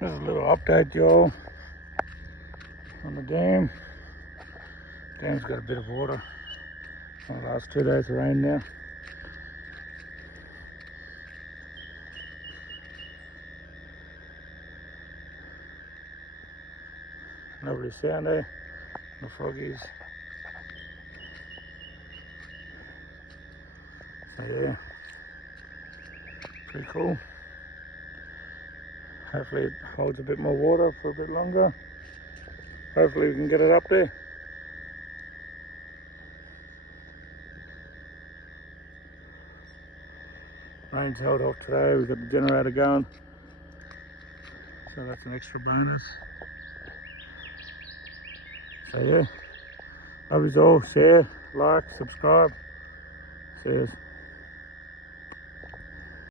There's a little update, y'all, on the dam. Dam's got a bit of water from the last 2 days of rain now. Lovely sound there, the froggies. So yeah, pretty cool. Hopefully it holds a bit more water for a bit longer. Hopefully we can get it up there. Rain's held off today, we've got the generator going. So that's an extra bonus. So yeah, love you all, share, like, subscribe. Cheers.